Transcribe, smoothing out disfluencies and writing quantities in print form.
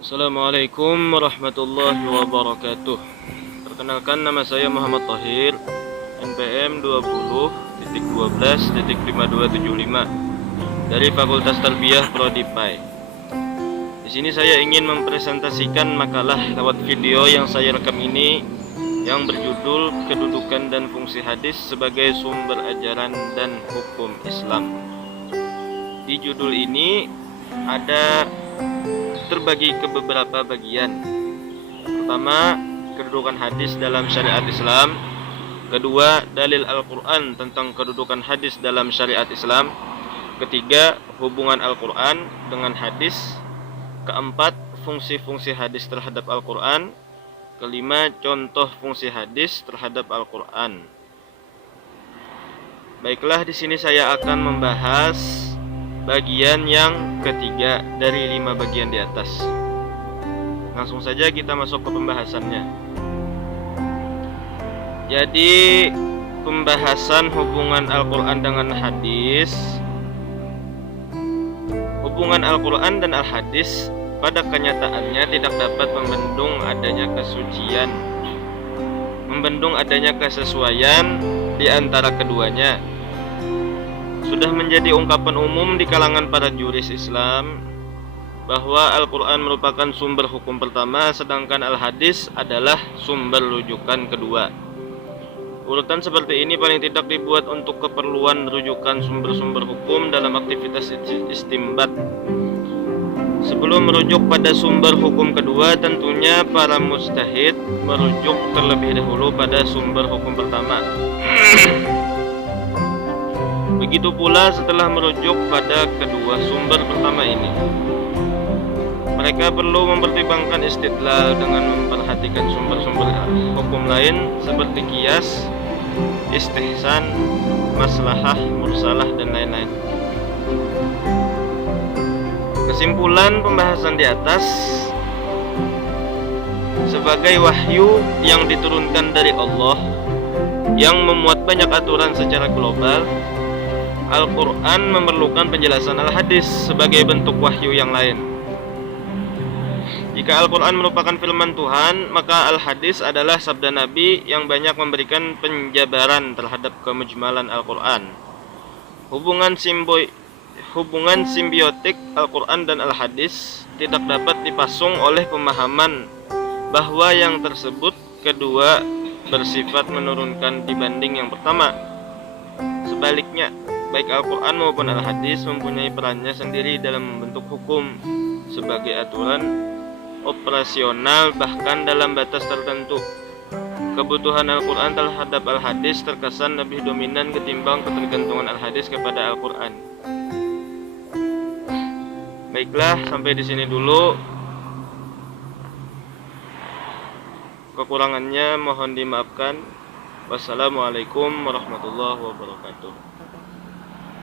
Assalamualaikum warahmatullahi wabarakatuh. Perkenalkan, nama saya Muhammad Tahir, NPM 20.12.5275 dari Fakultas Tarbiyah Prodi PAI. Di sini saya ingin mempresentasikan makalah lewat video yang saya rekam ini yang berjudul Kedudukan dan Fungsi Hadis sebagai Sumber Ajaran dan Hukum Islam. Di judul ini ada terbagi ke beberapa bagian. Pertama, kedudukan hadis dalam syariat Islam. Kedua, dalil Al-Quran tentang kedudukan hadis dalam syariat Islam. Ketiga, hubungan Al-Quran dengan hadis. Keempat, fungsi-fungsi hadis terhadap Al-Quran. Kelima, contoh fungsi hadis terhadap Al-Quran. Baiklah, di sini saya akan membahas bagian yang ketiga dari 5 bagian di atas. Langsung saja kita masuk ke pembahasannya. Jadi, pembahasan hubungan Al-Quran dengan hadis. Hubungan Al-Quran dan Al-Hadis pada kenyataannya tidak dapat membendung adanya kesucian, membendung adanya kesesuaian di antara keduanya. Sudah menjadi ungkapan umum di kalangan para juris Islam bahwa Al-Quran merupakan sumber hukum pertama, sedangkan Al-Hadis adalah sumber rujukan kedua. Urutan seperti ini paling tidak dibuat untuk keperluan rujukan sumber-sumber hukum dalam aktivitas istimbat. Sebelum merujuk pada sumber hukum kedua, tentunya para mujtahid merujuk terlebih dahulu pada sumber hukum pertama. Begitu pula setelah merujuk pada kedua sumber pertama ini, mereka perlu mempertimbangkan istidlal dengan memperhatikan sumber-sumber hukum lain seperti qiyas, istihsan, maslahah, mursalah, dan lain-lain. Kesimpulan pembahasan di atas, sebagai wahyu yang diturunkan dari Allah yang memuat banyak aturan secara global, Al-Quran memerlukan penjelasan Al-Hadis sebagai bentuk wahyu yang lain. Jika Al-Quran merupakan firman Tuhan, maka Al-Hadis adalah sabda Nabi yang banyak memberikan penjabaran terhadap kemujmalan Al-Quran. Hubungan simbiotik Al-Quran dan Al-Hadis tidak dapat dipasung oleh pemahaman bahwa yang tersebut kedua bersifat menurunkan dibanding yang pertama. Sebaliknya, baik Al-Quran maupun Al-Hadis mempunyai perannya sendiri dalam membentuk hukum sebagai aturan operasional, bahkan dalam batas tertentu. Kebutuhan Al-Quran terhadap Al-Hadis terkesan lebih dominan ketimbang ketergantungan Al-Hadis kepada Al-Quran. Baiklah, sampai di sini dulu. Kekurangannya mohon dimaafkan. Wassalamualaikum warahmatullahi wabarakatuh.